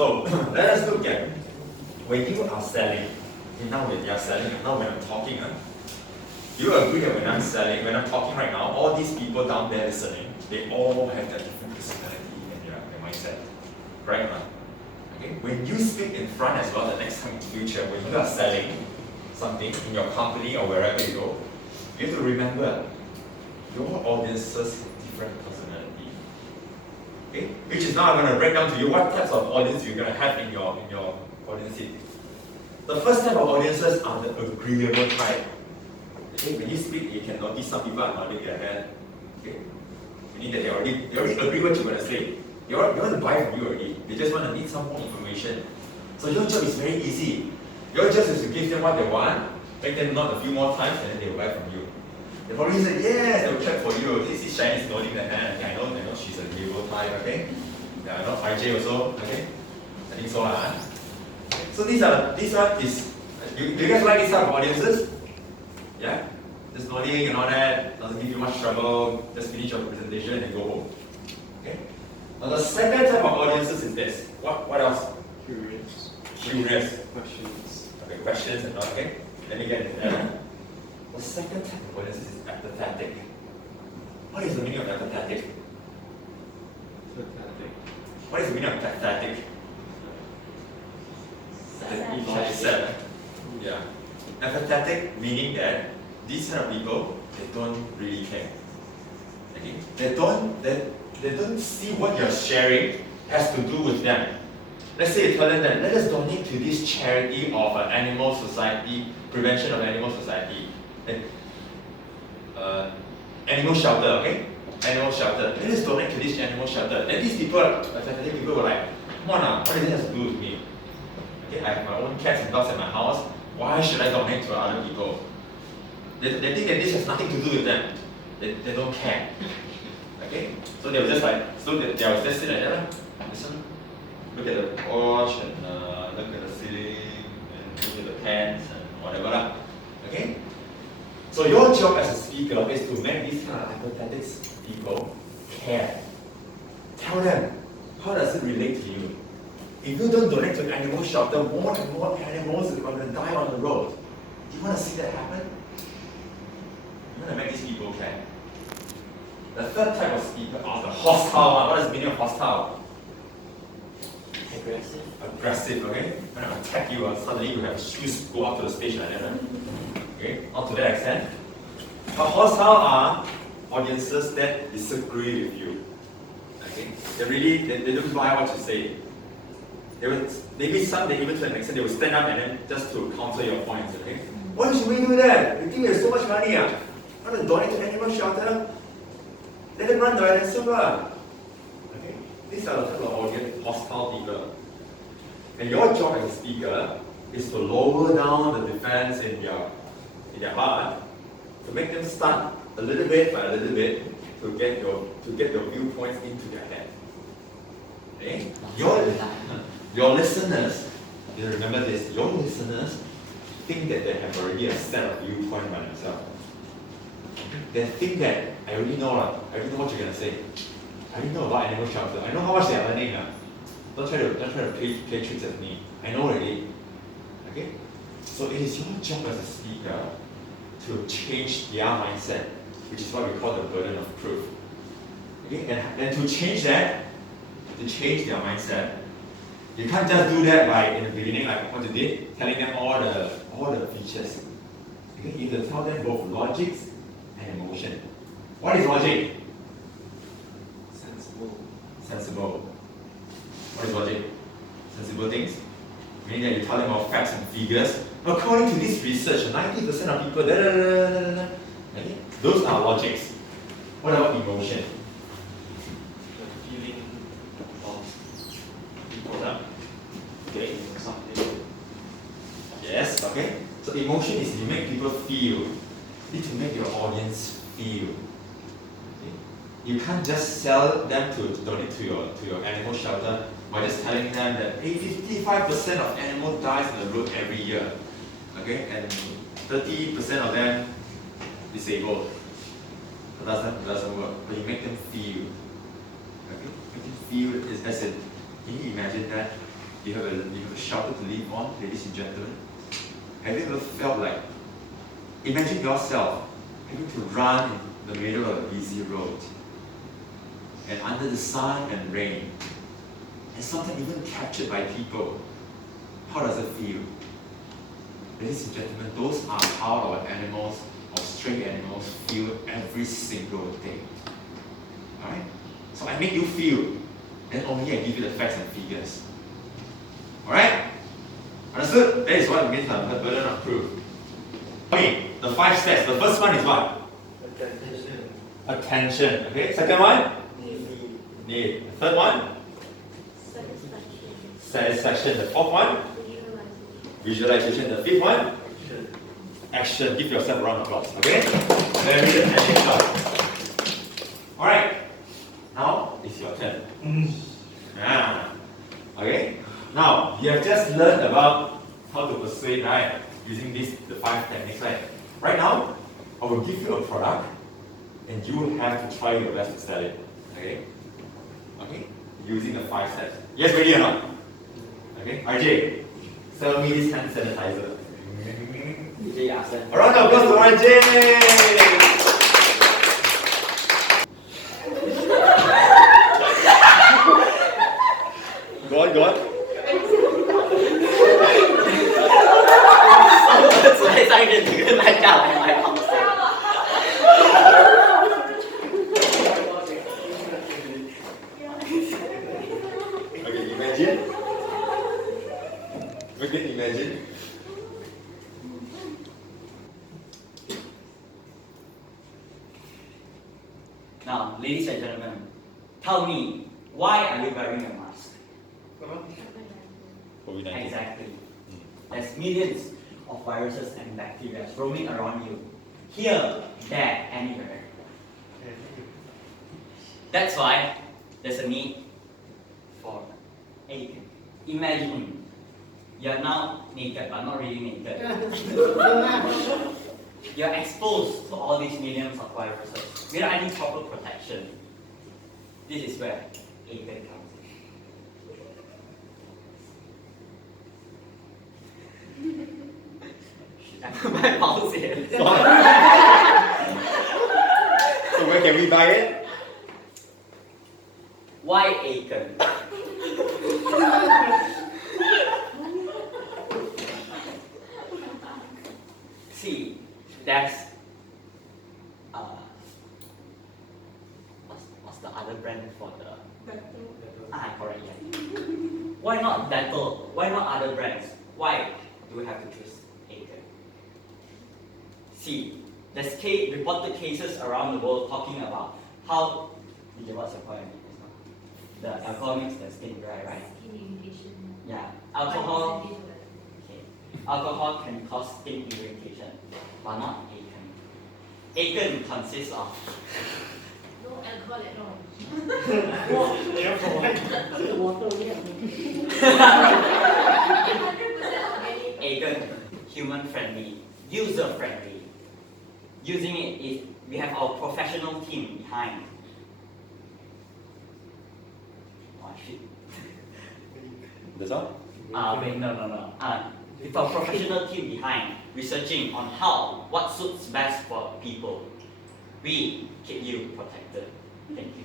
So let us look at when you are selling. Now when you are selling, now when I'm talking, you agree that when I'm selling, when I'm talking right now, all these people down there listening, they all have their different personality and their mindset. Correct? Okay? When you speak in front as well, the next time in the future, when you are selling something in your company or wherever you go, you have to remember your audiences have different personality. Okay? Which is now I'm going to break down to you what types of audience you're going to have in your audience. The first type of audiences are the agreeable type. Okay? When you speak, you can notice some people are nodding their head. Okay? Meaning that they already agree what you're going to say. They want to buy from you already. They just want to need some more information. So your job is very easy. Your job is to give them what they want, make them nod a few more times, and then they will buy from you. They probably say, yes, they will check for you. This is Chinese nodding the hand. Okay, I know she's a agreeable type, okay? Yeah, I know 5J also, okay? I think so. So this one is, do you guys like this type of audiences? Yeah? Just nodding and all that, doesn't give you much trouble, just finish your presentation and go home. Okay? Now the second type of audiences is this. What else? Curious. Questions. Okay, questions and all, okay? Let me get into that. The second type of audiences is empathetic. What is the meaning of empathetic? What is the meaning of empathetic? Sad. Yeah. Empathetic meaning that these kind of people, they don't really care. Okay? They don't see what you're sharing has to do with them. Let's say you tell them that let us donate to this charity of animal society, prevention of animal society. Animal shelter, okay? Animal shelter. Let us donate to this animal shelter. And these people, empathetic people were like, come on now, what does it have to do with me? Okay, I have my own cats and dogs at my house. Why should I donate to other people? They think that this has nothing to do with them. They don't care. Okay? So they were just like, so they will just sit like that. Listen, look at the porch and look at the ceiling and look at the pants and whatever. Okay? So your job as a speaker is to make these kind of empathetic people care. Tell them, how does it relate to you? If you don't donate to an animal shelter, more and more animals are going to die on the road. Do you want to see that happen? You want to make these people care. The third type of speaker are the hostile one. What is the meaning of hostile? Aggressive, okay? When I attack you, suddenly you have shoes go up to the stage like that, right? Okay, not to that extent. But hostile are audiences that disagree with you. Okay? They don't buy what you say. Maybe some, they even to an extent, they will stand up and then just to counter your points, okay? Why should we do that? You think we have so much money, want to donate to animal shelter? Let them run the dinosaur. Okay? These are the type of audience, hostile people. And your job as a speaker is to lower down the defense in their heart, to make them start a little bit by a little bit to get your viewpoints into their head. Okay? Your listeners, you remember this, your listeners think that they have already a set of viewpoint by themselves. They think that I already know what you're gonna say. I already know about animal shelter. I know how much they are earning. Don't try to play tricks at me. I know already. Okay? So it is your job as a speaker to change their mindset, which is what we call the burden of proof. Okay? And to change that, to change their mindset, you can't just do that by in the beginning like what you did, telling them all the features. Okay? You have to tell them both logics and emotion. What is logic? Sensible. What is logic? Sensible things. Meaning that you tell them about facts and figures. According to this research, 90% of people, okay? Those are logics. What about emotion? The feeling of people. Okay. Something. Yes, okay. So emotion is you make people feel. You need to make your audience feel. Okay? You can't just sell them to donate to your animal shelter by just telling them that 55% of animals dies on the road every year. Okay, and 30% of them disabled. It doesn't work. But you make them feel. Okay? Make them feel is as in, can you imagine that? You have a shelter to live on, ladies and gentlemen. Have you ever felt like, imagine yourself having to run in the middle of a busy road, and under the sun and rain, and sometimes even captured by people? How does it feel? Ladies and gentlemen, those are how our animals, our stray animals, feel every single day. Alright? So I make you feel, then only I give you the facts and figures. Alright? Understood? That is what it means by the burden of proof. Okay, the 5 steps. The first one is what? Attention. Attention. Okay, second one? Need. The third one? Satisfaction. The fourth one? Visualization. The fifth one? Action. Give yourself a round of applause. Okay? Very good. Next one. Alright. Now it's your turn. Okay? Now, you have just learned about how to persuade, right? Using the 5 techniques, right? Right now, I will give you a product and you will have to try your best to sell it. Okay? Okay? Using the 5 steps. Yes, ready or not? Okay? RJ, sell me this hand sanitizer. A round of applause to RJ! Go on, go on. Okay, imagine. Okay, imagine. Now, ladies and gentlemen, tell me, why are you wearing a mask? COVID-19. Exactly. There's millions of viruses and bacteria roaming around you, here, there, anywhere. That's why there's a need for aid. Imagine you're now naked, but not really naked. You're exposed to all these millions of viruses without any proper protection. This is where aid comes in. I put my mouse here. So where can we buy it? Why Aiken? See, there's what's the other brand for the correct, yeah. Why not Dental? Why not other brands? Why do we have to choose Aiken? See, there's reported cases around the world talking about how what's your point? The alcohol makes the skin dry, right? Yeah. Alcohol can cause skin irritation, but not Aiken. Aiken consists of no alcohol at all. Aiken, human friendly, user friendly. Using it is we have our professional team behind. Oh shit. That's all? Wait, no. With our professional team behind, researching on what suits best for people. We keep you protected. Thank you.